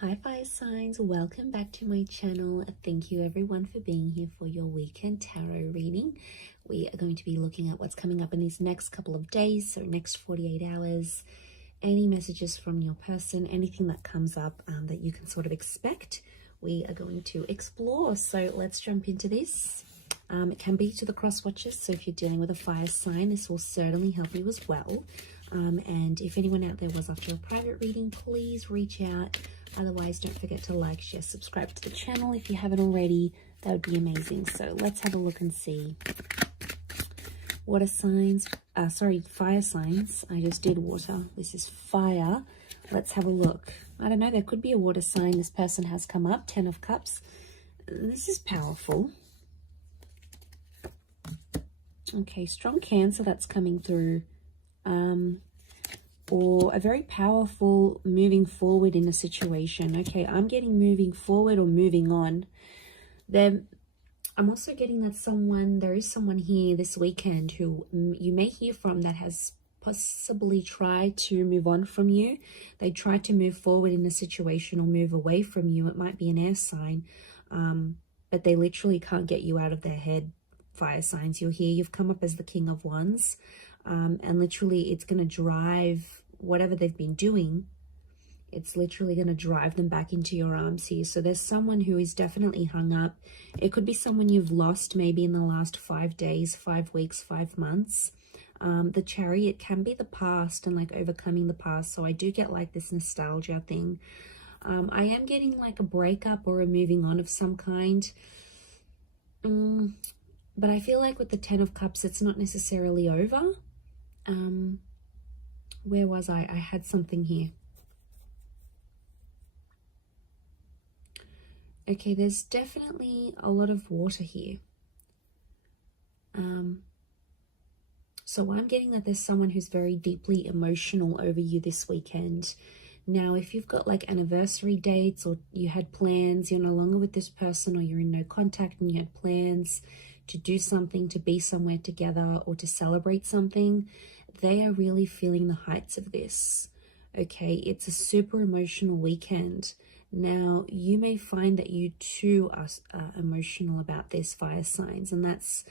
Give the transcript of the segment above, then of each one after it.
Hi fire signs, welcome back to my channel. Thank you everyone for being here for your weekend tarot reading. We are going to be looking at what's coming up in these next couple of days, so next 48 hours. Any messages from your person, anything that comes up that you can sort of expect, we are going to explore. So let's jump into this. It can be to the cross watchers, so if you're dealing with a fire sign, this will certainly help you as well. And if anyone out there was after a private reading, please reach out. Otherwise, don't forget to like, share, subscribe to the channel if you haven't already. That would be amazing. So let's have a look and see. Water signs, fire signs. I just did water. This is fire. Let's have a look. I don't know, there could be a water sign. This person has come up, 10 of Cups. This is powerful. Okay, strong Cancer that's coming through. Or a very powerful moving forward in a situation. Okay, I'm getting moving forward or moving on. Then I'm also getting that there is someone here this weekend who you may hear from that has possibly tried to move on from you. They tried to move forward in a situation or move away from you. It might be an air sign, but they literally can't get you out of their head. Fire signs, you're here, you've come up as the King of Wands, and literally it's going to drive whatever they've been doing. It's literally going to drive them back into your arms here. So there's someone who is definitely hung up. It could be someone you've lost maybe in the last 5 days, 5 weeks, 5 months. The Chariot can be the past and like overcoming the past. So I do get like this nostalgia thing. I am getting like a breakup or a moving on of some kind. But I feel like with the 10 of Cups, it's not necessarily over. Where was I? I had something here. Okay, there's definitely a lot of water here. So I'm getting that there's someone who's very deeply emotional over you this weekend. Now, if you've got like anniversary dates or you had plans, you're no longer with this person, or you're in no contact and you had plans to do something, to be somewhere together, or to celebrate something, they are really feeling the heights of this. Okay, it's a super emotional weekend. Now, you may find that you too are emotional about this, fire signs, and that's,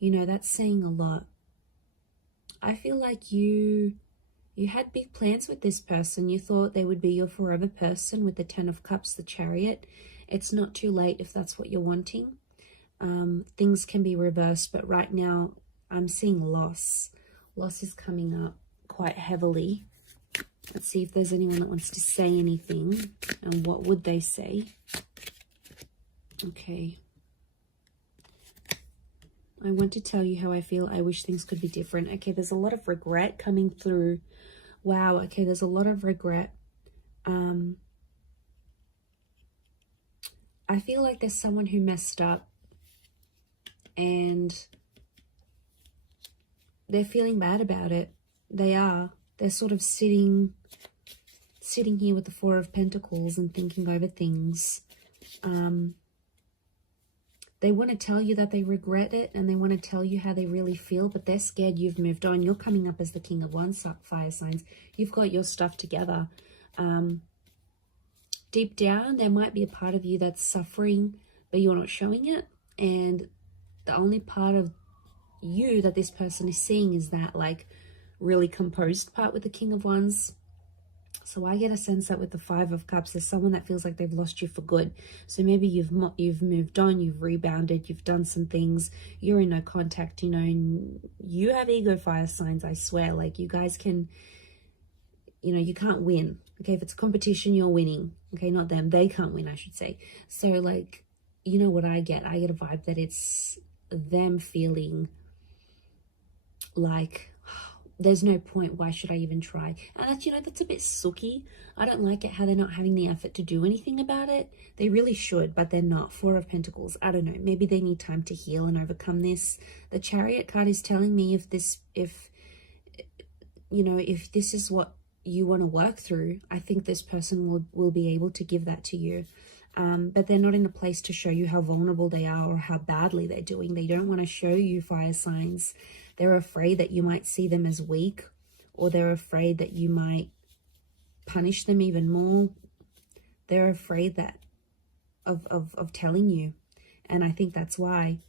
you know, that's saying a lot. I feel like you had big plans with this person. You thought they would be your forever person with the 10 of Cups, the Chariot. It's not too late if that's what you're wanting. Things can be reversed, but right now I'm seeing loss. Loss is coming up quite heavily. Let's see if there's anyone that wants to say anything, and what would they say? Okay. I want to tell you how I feel. I wish things could be different. Okay, there's a lot of regret coming through. Wow, okay, there's a lot of regret. I feel like there's someone who messed up and they're feeling bad about it. They are. They're sort of sitting here with the 4 of Pentacles and thinking over things. They want to tell you that they regret it, and they want to tell you how they really feel, but they're scared you've moved on. You're coming up as the King of Wands, fire signs. You've got your stuff together. Deep down, there might be a part of you that's suffering, but you're not showing it. And the only part of you that this person is seeing is that like really composed part with the King of Wands. So I get a sense that with the 5 of Cups, there's someone that feels like they've lost you for good. So maybe you've moved on, you've rebounded, you've done some things, you're in no contact, you know, and you have ego, fire signs, I swear. Like, you guys can, you know, you can't win. Okay, if it's a competition, you're winning. Okay, not them. They can't win, I should say. So like, you know what I get? I get a vibe that it's them feeling like, there's no point, why should I even try? And that's, you know, that's a bit sooky. I don't like it how they're not having the effort to do anything about it. They really should, but they're not. 4 of Pentacles, I don't know, maybe they need time to heal and overcome this. The Chariot card is telling me if this is what you want to work through, I think this person will be able to give that to you. But they're not in a place to show you how vulnerable they are or how badly they're doing. They don't want to show you, fire signs. They're afraid that you might see them as weak, or they're afraid that you might punish them even more. They're afraid that of telling you. And I think that's why.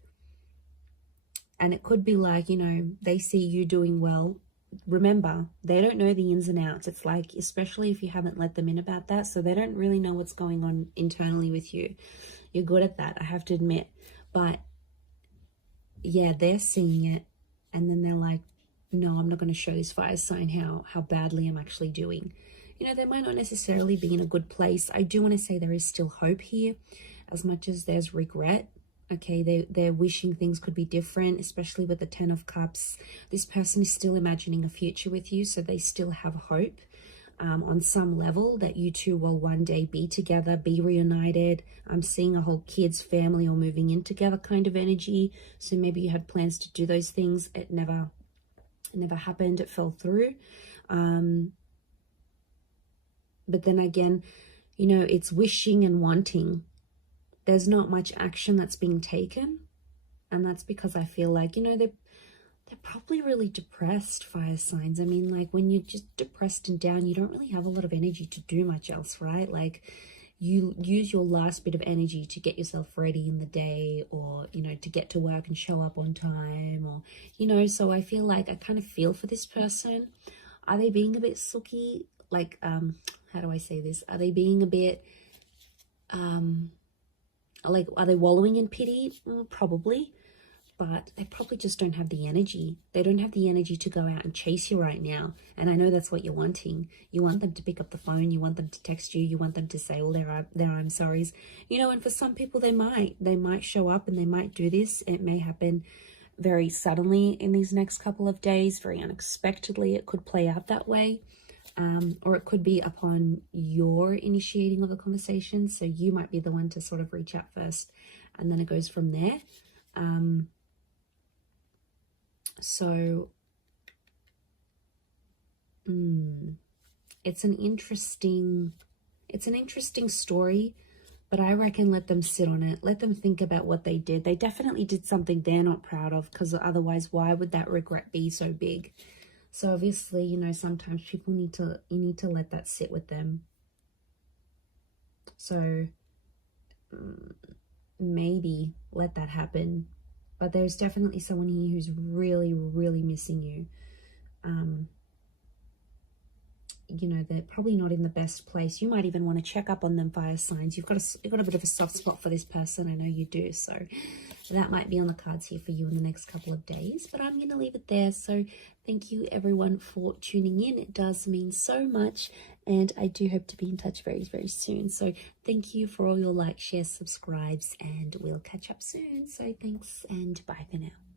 And it could be like, you know, they see you doing well. Remember, they don't know the ins and outs. It's like, especially if you haven't let them in about that, so they don't really know what's going on internally with you. You're good at that, I have to admit. But yeah, they're seeing it, and then they're like, no, I'm not going to show this fire sign how badly I'm actually doing. You know, they might not necessarily be in a good place. I do want to say there is still hope here, as much as there's regret. Okay, they're wishing things could be different, especially with the 10 of Cups. This person is still imagining a future with you, so they still have hope on some level that you two will one day be together, be reunited. I'm seeing a whole kids, family, or moving in together kind of energy. So maybe you had plans to do those things. It never happened. It fell through. But then again, you know, it's wishing and wanting. There's not much action that's being taken, and that's because I feel like, you know, they're probably really depressed, fire signs. I mean, like, when you're just depressed and down, you don't really have a lot of energy to do much else, right? Like, you use your last bit of energy to get yourself ready in the day, or, you know, to get to work and show up on time, or, you know. So I feel like I kind of feel for this person. Are they being a bit sooky? Like, how do I say this? Are they being a bit like, are they wallowing in pity? Probably, but they probably just don't have the energy. They don't have the energy to go out and chase you right now. And I know that's what you're wanting. You want them to pick up the phone. You want them to text you. You want them to say all their I'm sorries. You know, and for some people, they might show up and they might do this. It may happen very suddenly in these next couple of days, very unexpectedly. It could play out that way. Or it could be upon your initiating of the conversation. So you might be the one to sort of reach out first, and then it goes from there. So it's an interesting story, but I reckon let them sit on it. Let them think about what they did. They definitely did something they're not proud of, because otherwise, why would that regret be so big? So obviously, you know, sometimes people need to let that sit with them. So maybe let that happen. But there's definitely someone here who's really, really missing you. You know, they're probably not in the best place. You might even want to check up on them, fire signs. You've got a bit of a soft spot for this person. I know you do. So that might be on the cards here for you in the next couple of days. But I'm going to leave it there. So thank you, everyone, for tuning in. It does mean so much. And I do hope to be in touch very, very soon. So thank you for all your likes, shares, subscribes, and we'll catch up soon. So thanks, and bye for now.